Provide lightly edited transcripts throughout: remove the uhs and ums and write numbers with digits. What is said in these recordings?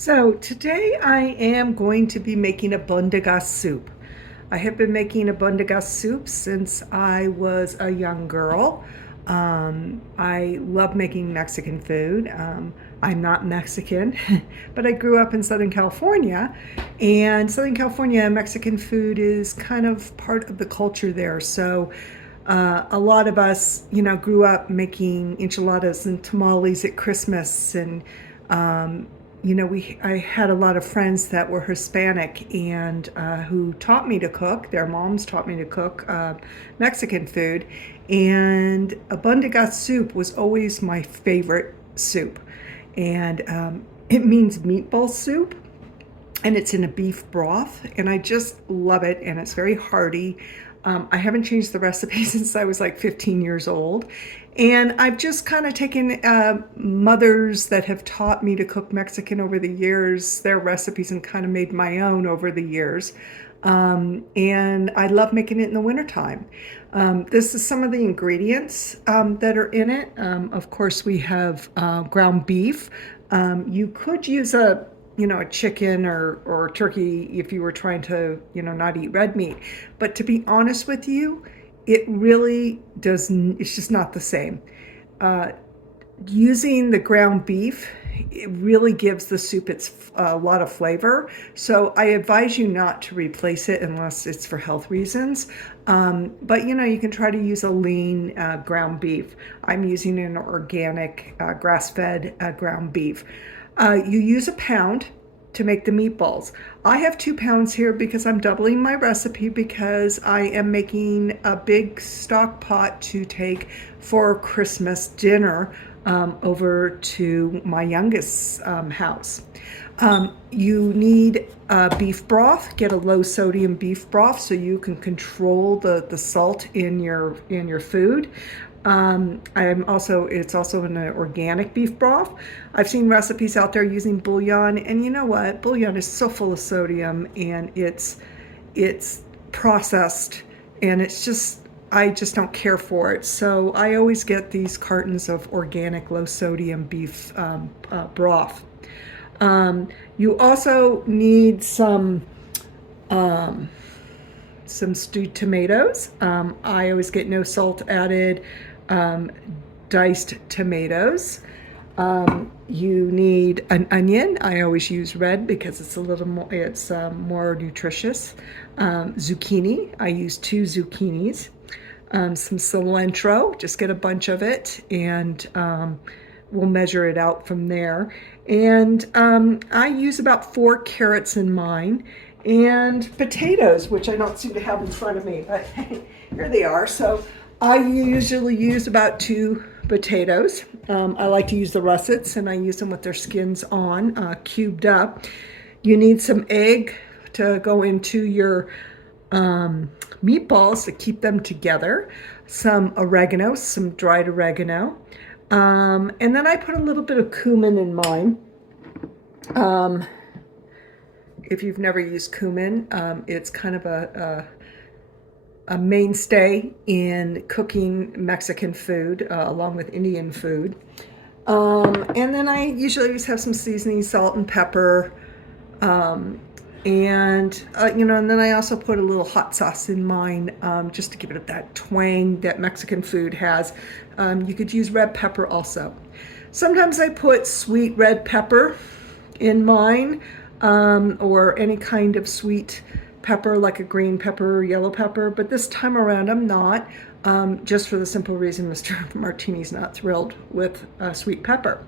So today I am going to be making Albondigas soup. I have been making Albondigas soup since I was a young girl. I love making Mexican food. I'm not Mexican, but I grew up in Southern California, and Southern California Mexican food is kind of part of the culture there. So a lot of us, grew up making enchiladas and tamales at Christmas, and I had a lot of friends that were Hispanic and who taught me to cook. Their moms taught me to cook Mexican food, and Abundigas soup was always my favorite soup, and it means meatball soup, and it's in a beef broth, and I just love it, and it's very hearty. I haven't changed the recipe since I was like 15 years old. And I've just kind of taken mothers that have taught me to cook Mexican over the years, their recipes, and kind of made my own over the years. And I love making it in the wintertime. This is some of the ingredients that are in it. Of course, we have ground beef. You could use a chicken or turkey if you were trying to, not eat red meat. But to be honest with you, it really doesn't, it's just not the same. Using the ground beef, it really gives the soup a lot of flavor. So I advise you not to replace it unless it's for health reasons. But you can try to use a lean ground beef. I'm using an organic grass-fed ground beef. You use a pound to make the meatballs. I have 2 pounds here because I'm doubling my recipe because I am making a big stock pot to take for Christmas dinner over to my youngest's house. You need beef broth. Get a low sodium beef broth so you can control the salt in your food. It's also an organic beef broth. I've seen recipes out there using bouillon, and you know what? Bouillon is so full of sodium, and it's processed, and I just don't care for it. So I always get these cartons of organic low sodium beef broth. You also need some stewed tomatoes. I always get no salt added, diced tomatoes. You need an onion. I always use red because it's more nutritious. Zucchini. I use 2 zucchinis. Some cilantro. Just get a bunch of it, and we'll measure it out from there. And I use about 4 carrots in mine, and potatoes, which I don't seem to have in front of me, but here they are. So I usually use about 2 potatoes. I like to use the russets, and I use them with their skins on, cubed up. You need some egg to go into your meatballs to keep them together. Some oregano, some dried oregano. And then I put a little bit of cumin in mine. If you've never used cumin, it's kind of a mainstay in cooking Mexican food, along with Indian food. And then I usually just have some seasoning, salt and pepper. And then I also put a little hot sauce in mine, just to give it that twang that Mexican food has. You could use red pepper also. Sometimes I put sweet red pepper in mine, or any kind of sweet pepper like a green pepper or yellow pepper, but this time around I'm not, just for the simple reason Mr. Martini's not thrilled with sweet pepper.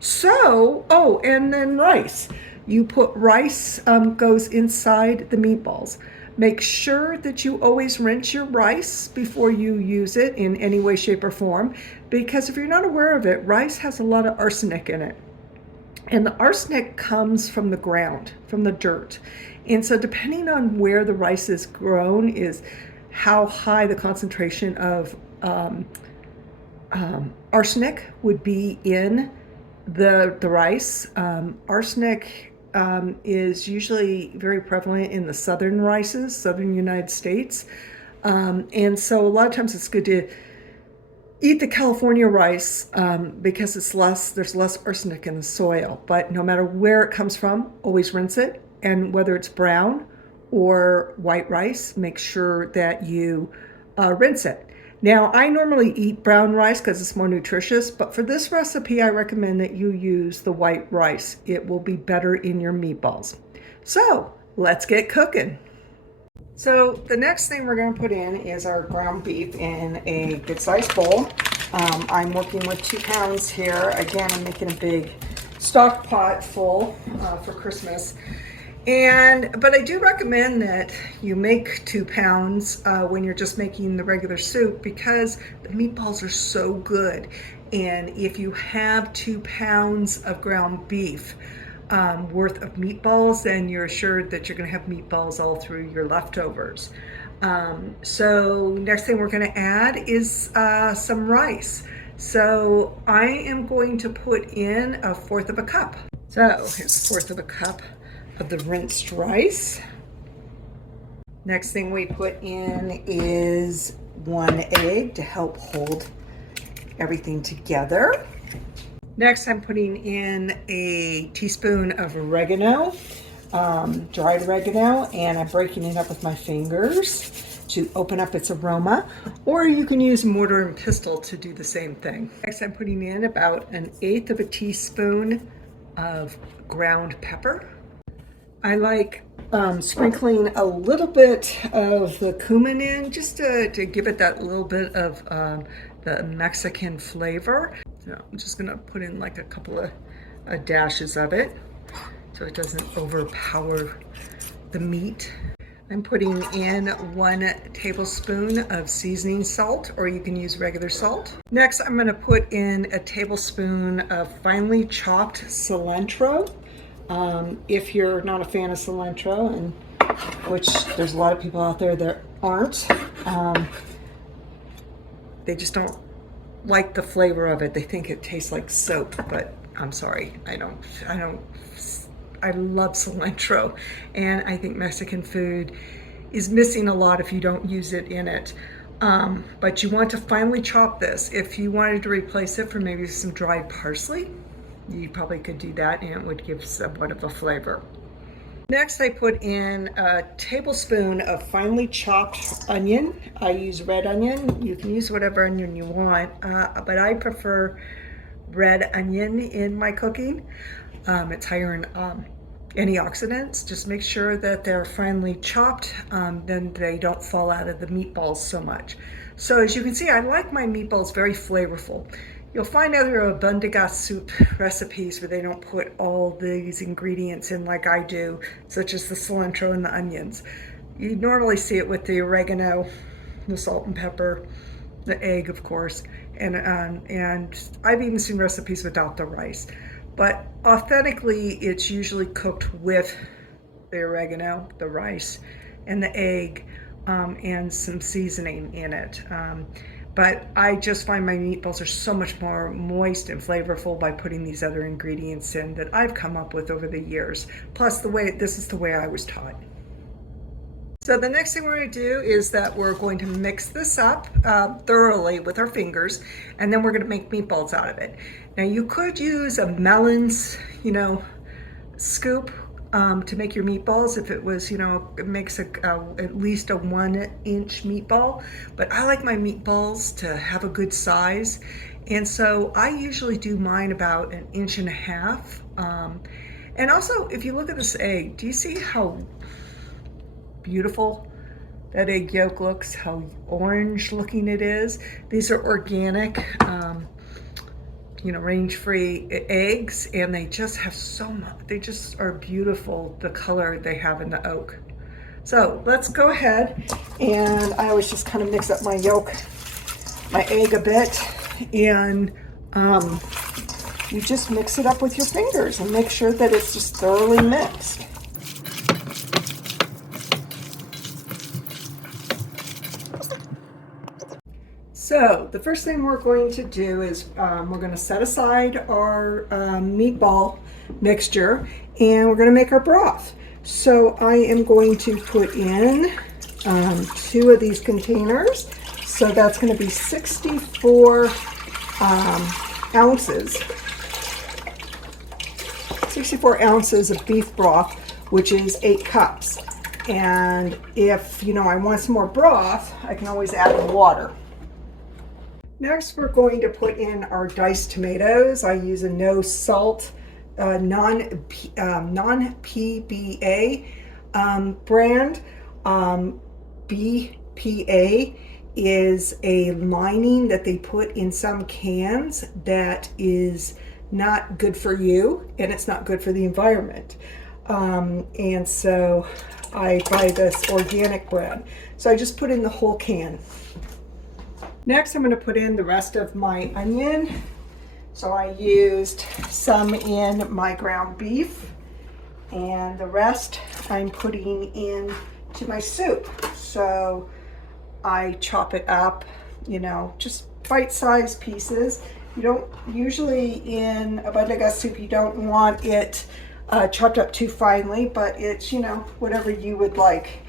So, and then rice. You put rice, goes inside the meatballs. Make sure that you always rinse your rice before you use it in any way, shape, or form, because if you're not aware of it, rice has a lot of arsenic in it. And the arsenic comes from the ground, from the dirt. And so depending on where the rice is grown is how high the concentration of arsenic would be in the rice. Arsenic is usually very prevalent in the southern rices, southern United States. And so a lot of times it's good to eat the California rice because there's less arsenic in the soil. But no matter where it comes from, always rinse it. And whether it's brown or white rice, make sure that you rinse it. Now, I normally eat brown rice because it's more nutritious, but for this recipe, I recommend that you use the white rice. It will be better in your meatballs. So let's get cooking. So the next thing we're going to put in is our ground beef in a good sized bowl. I'm working with 2 pounds here. Again, I'm making a big stock pot full for Christmas. But I do recommend that you make 2 pounds when you're just making the regular soup because the meatballs are so good. And if you have 2 pounds of ground beef, worth of meatballs, then you're assured that you're going to have meatballs all through your leftovers. So next thing we're going to add is some rice. So I am going to put in 1/4 of a cup. So here's 1/4 of a cup of the rinsed rice. Next thing we put in is 1 egg to help hold everything together. Next, I'm putting in a teaspoon of oregano, dried oregano, and I'm breaking it up with my fingers to open up its aroma, or you can use mortar and pestle to do the same thing. Next, I'm putting in about 1/8 of a teaspoon of ground pepper. I like sprinkling a little bit of the cumin in just to give it that little bit of the Mexican flavor. So I'm just gonna put in like a couple of dashes of it so it doesn't overpower the meat. I'm putting in 1 tablespoon of seasoning salt, or you can use regular salt. Next, I'm gonna put in a tablespoon of finely chopped cilantro. If you're not a fan of cilantro, and which there's a lot of people out there that aren't, they just don't like the flavor of it. They think it tastes like soap, but I'm sorry, I love cilantro, and I think Mexican food is missing a lot if you don't use it in it. But you want to finely chop this. If you wanted to replace it for maybe some dried parsley, you probably could do that and it would give somewhat of a flavor. Next, I put in a tablespoon of finely chopped onion. I use red onion. You can use whatever onion you want, but I prefer red onion in my cooking. It's higher in antioxidants. Just make sure that they're finely chopped, then they don't fall out of the meatballs so much. So as you can see, I like my meatballs very flavorful. You'll find other Albondigas Soup recipes where they don't put all these ingredients in like I do, such as the cilantro and the onions. You normally see it with the oregano, the salt and pepper, the egg, of course, and I've even seen recipes without the rice. But authentically, it's usually cooked with the oregano, the rice, and the egg, and some seasoning in it. But I just find my meatballs are so much more moist and flavorful by putting these other ingredients in that I've come up with over the years. Plus, this is the way I was taught. So the next thing we're going to do is that we're going to mix this up thoroughly with our fingers, and then we're going to make meatballs out of it. Now you could use a melon's, scoop to make your meatballs if it was, it makes at least a 1-inch meatball. But I like my meatballs to have a good size, and so I usually do mine about 1.5 inches. And also, if you look at this egg, do you see how beautiful that egg yolk looks, how orange looking it is? These are organic, range-free eggs, and they just have so much, they just are beautiful, the color they have in the yolk. So let's go ahead, and I always just kind of mix up my egg a bit, and you just mix it up with your fingers and make sure that it's just thoroughly mixed. So the first thing we're going to do is we're going to set aside our meatball mixture, and we're going to make our broth. So I am going to put in 2 of these containers. So that's going to be 64 ounces. 64 ounces of beef broth, which is 8 cups. And if, I want some more broth, I can always add water. Next, we're going to put in our diced tomatoes. I use a no salt, non-PBA brand. BPA is a lining that they put in some cans that is not good for you, and it's not good for the environment. And so I buy this organic brand. So I just put in the whole can. Next, I'm going to put in the rest of my onion. So I used some in my ground beef, and the rest I'm putting in to my soup. So I chop it up, just bite-sized pieces. You don't usually in Albondigas soup, you don't want it chopped up too finely, but it's, whatever you would like,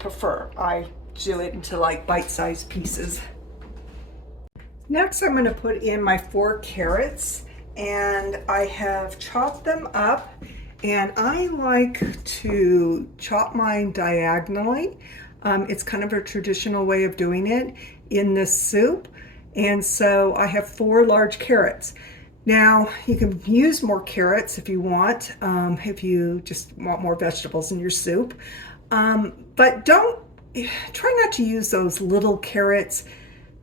prefer. I do it into like bite-sized pieces. Next, I'm going to put in my 4 carrots, and I have chopped them up, and I like to chop mine diagonally. It's kind of a traditional way of doing it in this soup. And so I have 4 large carrots. Now, you can use more carrots if you want, if you just want more vegetables in your soup. But try not to use those little carrots.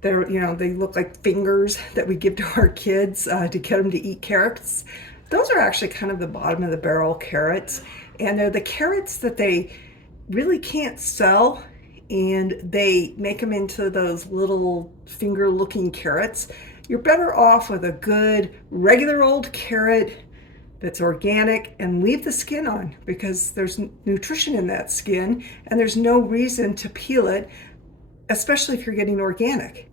They're, they look like fingers that we give to our kids to get them to eat carrots. Those are actually kind of the bottom of the barrel carrots. And they're the carrots that they really can't sell, and they make them into those little finger-looking carrots. You're better off with a good regular old carrot that's organic, and leave the skin on, because there's nutrition in that skin, and there's no reason to peel it, especially if you're getting organic.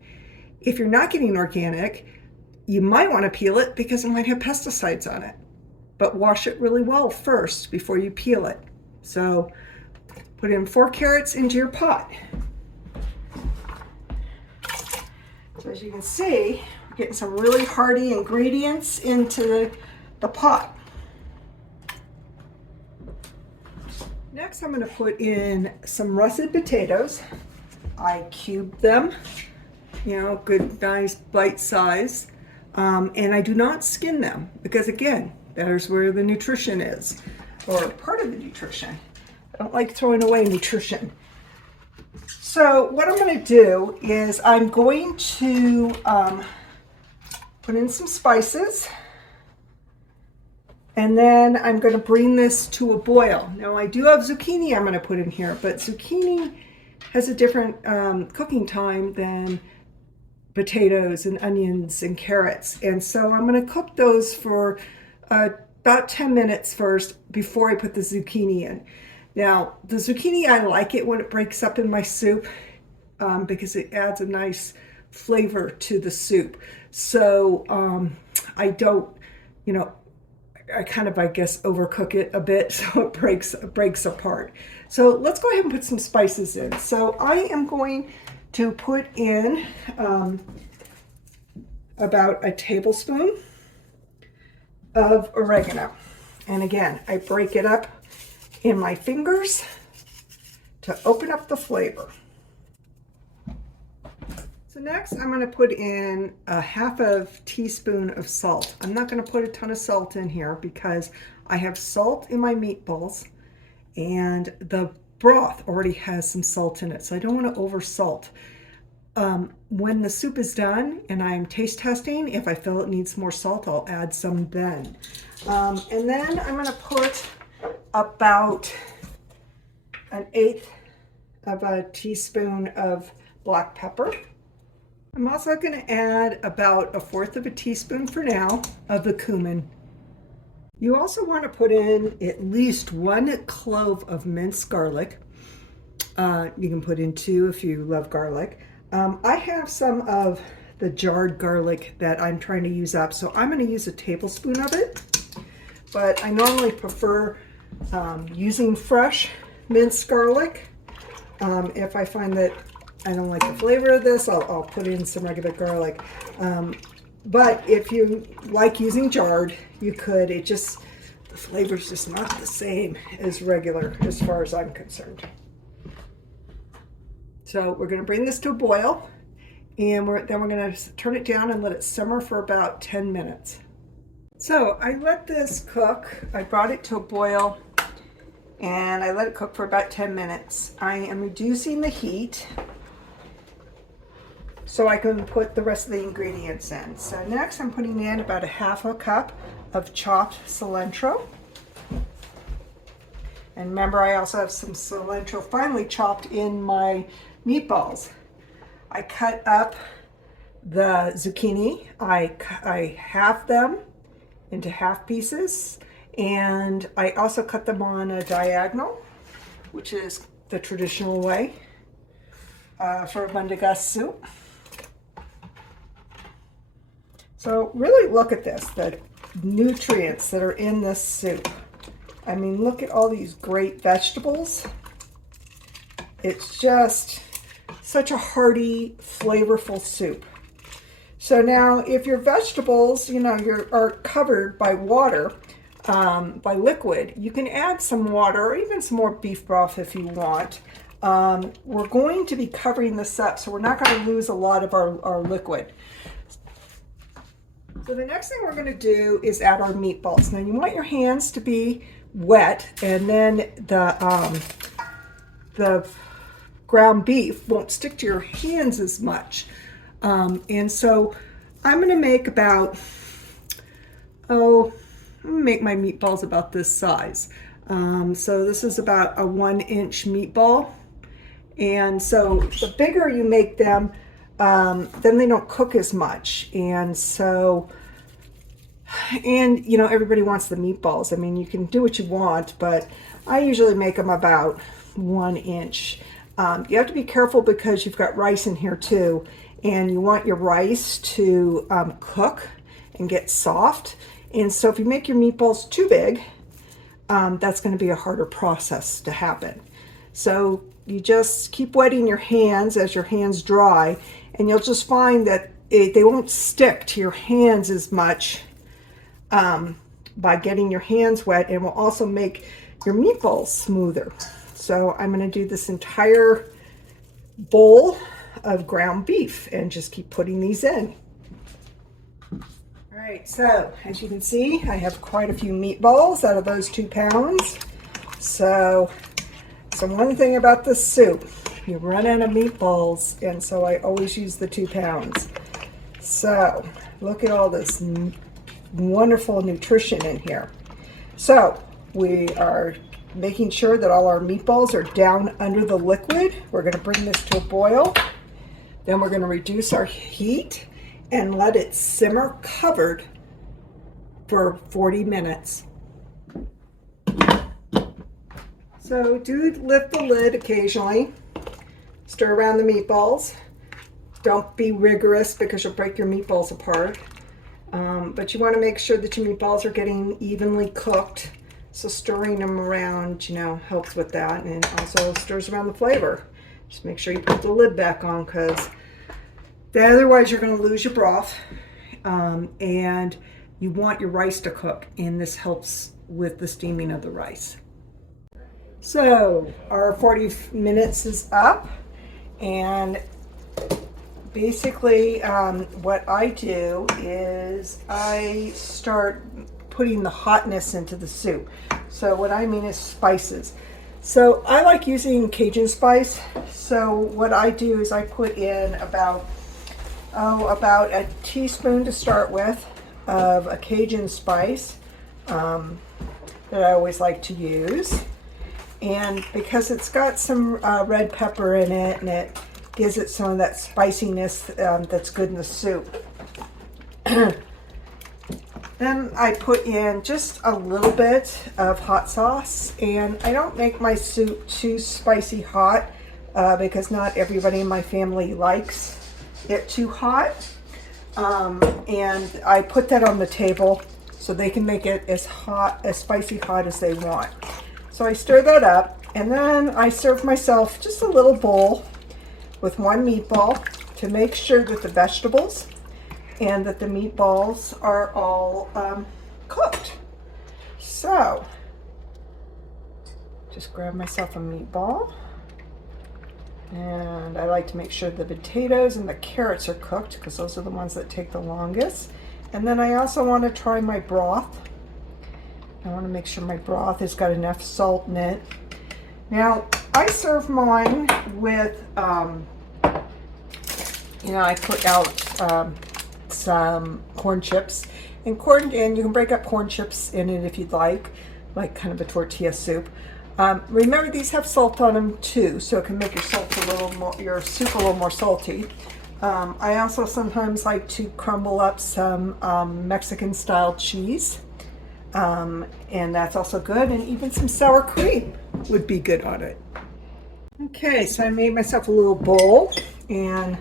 If you're not getting organic, you might want to peel it because it might have pesticides on it. But wash it really well first before you peel it. So put in 4 carrots into your pot. So as you can see, we're getting some really hearty ingredients into the pot. Next, I'm going to put in some russet potatoes. I cubed them, good, nice bite size. And I do not skin them because, again, there's where the nutrition is, or part of the nutrition. I don't like throwing away nutrition. So what I'm going to do is I'm going to put in some spices, and then I'm going to bring this to a boil. Now, I do have zucchini I'm going to put in here, but zucchini has a different cooking time than potatoes and onions and carrots. And so I'm going to cook those for about 10 minutes first before I put the zucchini in. Now, the zucchini, I like it when it breaks up in my soup because it adds a nice flavor to the soup. So I don't, I kind of, I guess, overcook it a bit so it breaks apart. So let's go ahead and put some spices in. So I am going to put in about a tablespoon of oregano. And again, I break it up in my fingers to open up the flavor. So next, I'm going to put in a half of teaspoon of salt. I'm not going to put a ton of salt in here because I have salt in my meatballs, and the broth already has some salt in it, so I don't want to over salt. When the soup is done and I'm taste testing, if I feel it needs more salt, I'll add some then. And then I'm going to put about 1/8 of a teaspoon of black pepper. I'm also going to add about 1/4 of a teaspoon for now of the cumin. You also want to put in at least 1 clove of minced garlic. You can put in 2 if you love garlic. I have some of the jarred garlic that I'm trying to use up, so I'm going to use a tablespoon of it. But I normally prefer using fresh minced garlic if I find that I don't like the flavor of this, I'll put in some regular garlic. But if you like using jarred, you could. The flavor's just not the same as regular as far as I'm concerned. So we're going to bring this to a boil, and then we're going to turn it down and let it simmer for about 10 minutes. So I let this cook. I brought it to a boil, and I let it cook for about 10 minutes. I am reducing the heat so I can put the rest of the ingredients in. So next I'm putting in about a half a cup of chopped cilantro. And remember, I also have some cilantro finely chopped in my meatballs. I cut up the zucchini. I half them into half pieces, and I also cut them on a diagonal, which is the traditional way for Albondigas soup. So really look at this, the nutrients that are in this soup. I mean, look at all these great vegetables. It's just such a hearty, flavorful soup. So now if your vegetables, are covered by water, by liquid, you can add some water or even some more beef broth if you want. We're going to be covering this up, so we're not going to lose a lot of our liquid. So the next thing we're going to do is add our meatballs. Now you want your hands to be wet, and then the ground beef won't stick to your hands as much. And so I'm going to make about, make my meatballs about this size. So this is about a 1-inch meatball. And so the bigger you make them, then they don't cook as much. And so, everybody wants the meatballs. I mean, you can do what you want, but I usually make them about 1 inch. You have to be careful because you've got rice in here too, and you want your rice to cook and get soft. And so if you make your meatballs too big, that's going to be a harder process to happen. So you just keep wetting your hands as your hands dry, and you'll just find that they won't stick to your hands as much by getting your hands wet, and will also make your meatballs smoother. So I'm going to do this entire bowl of ground beef and just keep putting these in. All right, so as you can see, I have quite a few meatballs out of those 2 pounds. So one thing about this soup, you run out of meatballs, and so I always use the 2 pounds. So look at all this wonderful nutrition in here. So we are making sure that all our meatballs are down under the liquid. We're going to bring this to a boil. Then we're going to reduce our heat and let it simmer covered for 40 minutes. So do lift the lid occasionally. Stir around the meatballs. Don't be rigorous because you'll break your meatballs apart. But you want to make sure that your meatballs are getting evenly cooked. So stirring them around, helps with that, and also stirs around the flavor. Just make sure you put the lid back on, because otherwise you're going to lose your broth. And you want your rice to cook, and this helps with the steaming of the rice. So our 40 minutes is up, and basically what I do is I start putting the hotness into the soup. So what I mean is spices. So I like using Cajun spice. So what I do is I put in about a teaspoon to start with of a Cajun spice that I always like to use. And because it's got some red pepper in it, and it gives it some of that spiciness that's good in the soup. Then I put in just a little bit of hot sauce, and I don't make my soup too spicy hot because not everybody in my family likes it too hot. And I put that on the table so they can make it as spicy hot as they want. So I stir that up, and then I serve myself just a little bowl with one meatball to make sure that the vegetables and that the meatballs are all cooked. So, just grab myself a meatball. And I like to make sure the potatoes and the carrots are cooked because those are the ones that take the longest. And then I also want to try my broth. I want to make sure my broth has got enough salt in it. Now, I serve mine with, I put out some corn chips. And you can break up corn chips in it if you'd like kind of a tortilla soup. Remember, these have salt on them too, so it can make your soup a little more salty. I also sometimes like to crumble up some Mexican-style cheese, and that's also good. And even some sour cream would be good on it. Okay, so I made myself a little bowl, and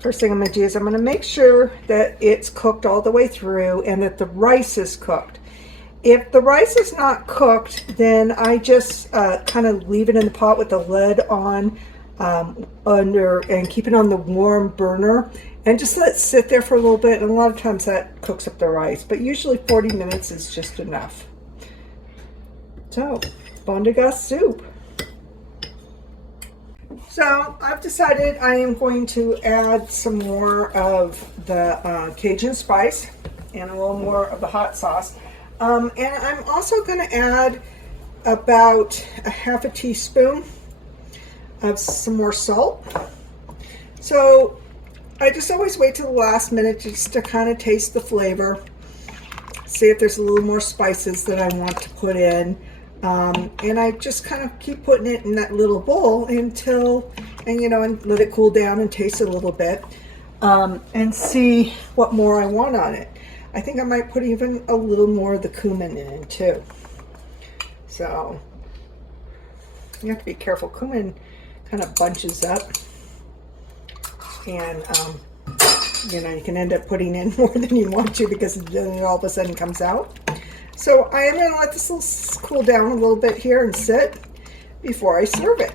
first thing I'm going to do is I'm going to make sure that it's cooked all the way through and that the rice is cooked. If the rice is not cooked, then I just kind of leave it in the pot with the lid on and keep it on the warm burner and just let it sit there for a little bit. And a lot of times that cooks up the rice, but usually 40 minutes is just enough. So, Albondigas soup. So I've decided I am going to add some more of the Cajun spice and a little more of the hot sauce. And I'm also going to add about a half a teaspoon of some more salt. So I just always wait till the last minute just to kind of taste the flavor, see if there's a little more spices that I want to put in. And I just kind of keep putting it in that little bowl until, and let it cool down and taste it a little bit, and see what more I want on it. I think I might put even a little more of the cumin in it too. So you have to be careful. Cumin kind of bunches up, and you can end up putting in more than you want to because then it all of a sudden comes out. So I am going to let this cool down a little bit here and sit before I serve it.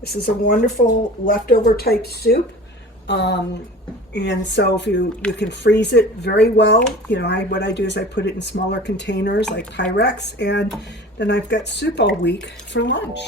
This is a wonderful leftover type soup. And so if you can freeze it very well. What I do is I put it in smaller containers like Pyrex, and then I've got soup all week for lunch.